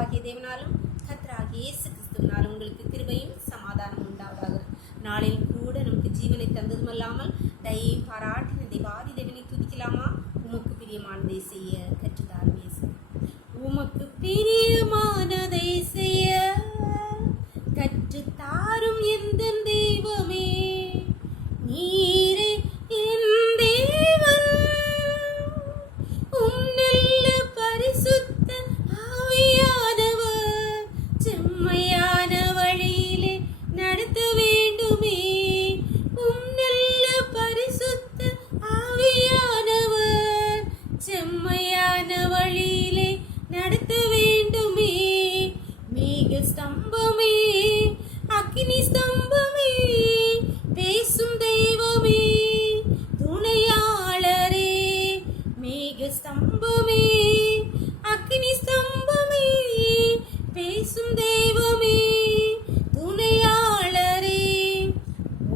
பிதாவாகிய தேவனாலும் கர்த்தராகிய இயேசு கிறிஸ்துவினாலும் உங்களுக்கு கிருபையும் சமாதானம் உண்டாவதாக. நாளில் கூட நமக்கு ஜீவனை தந்ததுமல்லாமல் தயை பாராட்டின தேவாதி தேவனை துதிக்கலாமா? உமக்கு பிரியமானதை செய்ய கற்றுத்தாரும் இயேசு. உமக்கு பிரியமானதை செய்ய கற்றுத்தாரும் எந்த தெய்வமே, நீரே என் தேவன். நல்ல பரிசுத்த ஆவியானவர் செம்மையான வழியிலே நடத்த வேண்டுமே. நல்ல பரிசுத்த ஆவியானவர் செம்மையான வழியிலே நடத்த வேண்டுமே. மேக ஸ்தம்பமே, அக்கினி ஸ்தம்பமே, பேசும் தெய்வமே, துணையாளரே. மேக ஸ்தம்பமே, அக்கினி ஸ்தம்பமே, பேசும் தெய்வமே, துணையாளரே.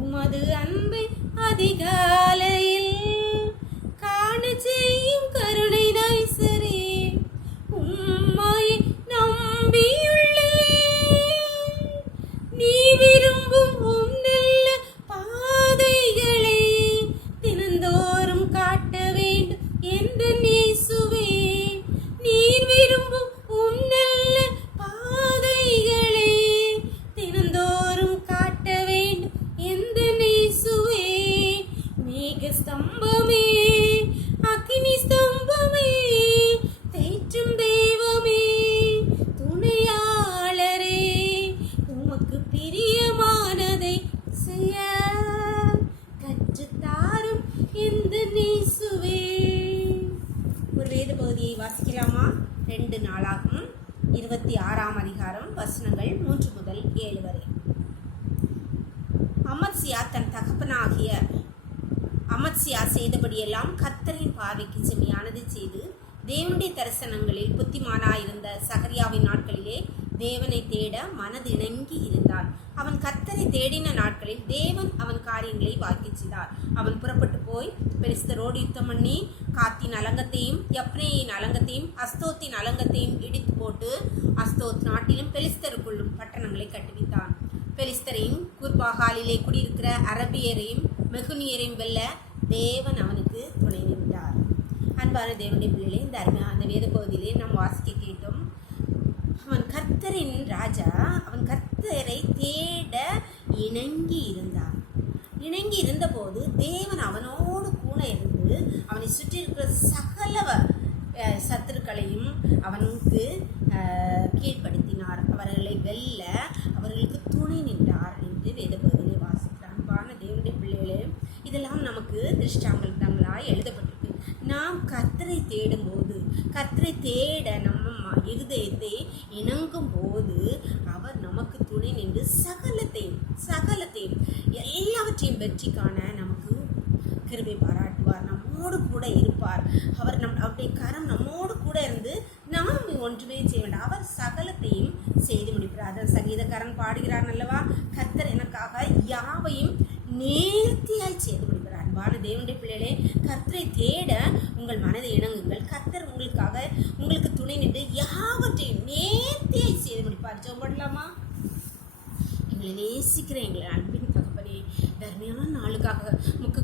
உமது அன்பை அதிகாலையில் காண செய்யும் கருணை நேசரே, உம்மை நம்பியுள்ளே. நீ விரும்பும் உம் நல்ல பாதைகளை தினந்தோறும் காட்ட வேண்டும் எந்த இயேசுவே. நீர் விரும்பும் உம் நல்ல பாதைகளை தினந்தோறும் காட்ட வேண்டும் எந்த இயேசுவே. மேக ஸ்தம்பமே, அக்கினி ஸ்தம்பமே, தேற்றும் தெய்வமே, துணையாளரே. உமக்கு பிரியமானதை செய்ய கற்றுத்தாரும் எந்த இயேசுவே. ஒரு வேத பகுதியை வாசிக்கலாமா? 2 நாளாகும் 26ஆம் அதிகாரம் வசனங்கள் 3 முதல் 7 வரை. அமத்சியா தன் தகப்பனாகிய அமத்சியா செய்தபடியெல்லாம் கர்த்தரின் பார்வைக்கு செம்மையானதை செய்து தேவனுடைய தரிசனங்களில் புத்திமானாயிருந்த சகரியாவின் நாட்களிலே தேவனை தேட மனதிணங்கி இருந்தான். அவன் கர்த்தரை தேடின நாட்களில் தேவன் அவன் காரியங்களை வாக்கி செய்தார். அவன் புறப்பட்டு போய் பெலிஸ்தரோடு யுத்தம் பண்ணி காத்தின் அலங்கத்தையும் யப்னேயின் அலங்கத்தையும் அஸ்தோத்தின் அலங்கத்தையும் இடித்து போட்டு அஸ்தோத் நாட்டிலும் பெலிஸ்தருக்குள்ளும் பட்டணங்களை கட்டுவித்தான். பெலிஸ்தரையும் குர்பாகாலிலே குடியிருக்கிற அரபியரையும் மெகுனியரையும் வெல்ல தேவன் அவனுக்கு துணை நின்றார். அன்பான தேவனுடைய பிள்ளைகளே, இந்த அருமையான வேத பகுதியிலே நாம் வாசிக்க கேட்டோம். அவன் கர்த்தரின் ராஜா, அவன் கர்த்தரை தேட இணங்கி இருந்தான். இணங்கி இருந்தபோது தேவன் அவனோடு கூட இருந்து அவனை சுற்றி இருக்கிற சகல சத்துருக்களையும் அவனுக்கு கீழ்ப்படுத்தினார். அவர்களை வெல்ல அவர்களுக்கு துணை நின்றார் என்று வேத பகுதியிலே வாசிக்கிறான். அன்பான தேவனுடைய பிள்ளைகளே, இதெல்லாம் நமக்கு திருஷ்டாங்களாய் எழுதப்பட்டிருக்கு. நாம் கர்த்தரை தேடும்போது, கர்த்தரை தேட நம்ம இருதயத்தை இணங்கும் போது அவர் நமக்கு துணை நின்று சகலத்தையும் எல்லாவற்றையும் வெற்றி காண நமக்கு கிருபை பாராட்டுவார். நம்மோடு கூட இருப்பார். அவருடைய கரம் நம்மோடு கூட இருந்து நாம் ஒன்றுமே செய்ய வேண்டாம், அவர் சகலத்தையும் செய்து முடிப்பார். அதான் சங்கீதக்காரன் பாடுகிறார் அல்லவா, கர்த்தர் எனக்காக யாவையும் நேர்த்தியாய் செய்து முடிப்பார். அன்பான தேவனுடைய பிள்ளைகளே, கர்த்தரை தேட உங்கள் மனதை இணங்குங்கள். கர்த்தர் உங்களுக்கு துணை நின்று யாவற்றையும் நேர்த்தியாய் செய்து முடிப்பார். ஜெபம் பண்ணலாமா? எங்களை நேசிக்கிற எங்களை அன்பின் தகப்பனே, தர்மையான நாளுக்காக முக்கு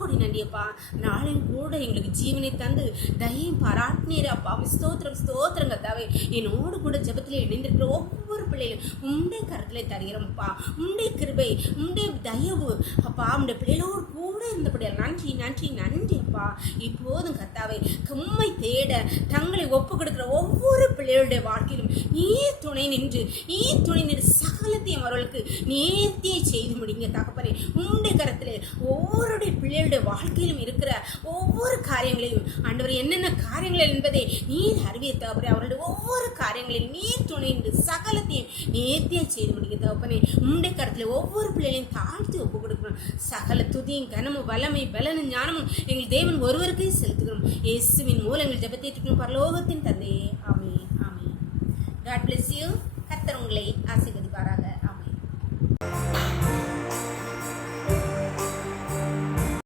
கொடி நன்றியப்பா. நாளையும் கூட எங்களுக்கு ஜீவனை தந்து தயையும் பாராட்டினீரப்பா. ஸ்தோத்திரம் கர்த்தாவே. என்னோடு கூட ஜெபத்திலே இணைந்திருக்கிற ஒவ்வொரு பிள்ளைகளும் உண்டை கருத்திலே தருகிறோம்ப்பா. உண்டை கிருபை, உண்டை தயவு அப்பா, உண்டை பிள்ளைகளோடு கூட இருந்தபடியா நன்றி அப்பா. இப்போதும் கர்த்தாவே, உம்மை தேட தங்களை ஒப்பு கொடுக்கிற ஒவ்வொரு பிள்ளைகளுடைய வாழ்க்கையிலும் நீர் துணை நின்று சகலத்தையும் அவர்களுக்கு நேர்த்தியை செய்து முடிங்க தகப்பனே. உங்களுடைய கரத்திலே ஒவ்வொருடைய பிள்ளைகளுடைய வாழ்க்கையிலும் இருக்கிற ஒவ்வொரு காரியங்களையும் ஆண்டவர் என்னென்ன காரியங்கள் என்பதை நீர் அறிவிய தகப்பனே. அவர்களுடைய ஒவ்வொரு காரியங்களையும் நீர் துணை நின்று சகலத்தையும் நேர்த்தியை செய்து முடிங்க தகப்பனே. உங்களுடைய கரத்திலே ஒவ்வொரு பிள்ளைகளையும் தாழ்த்தி ஒப்பு கொடுக்கணும். சகல துதியும் கனமும் வல்லமை பலனும் ஞானமும் எங்கள் தேவன் ஒருவருக்கே செலுத்துகிறோம். இயேசுவின் மூலம் எங்கள் ஜெபத்தை பரலோகத்தின் தந்தையே, ஆமென் ஆமென். God bless you. கர்த்தர் உங்களை ஆசீர்வதிப்பாராக. ஆமென்.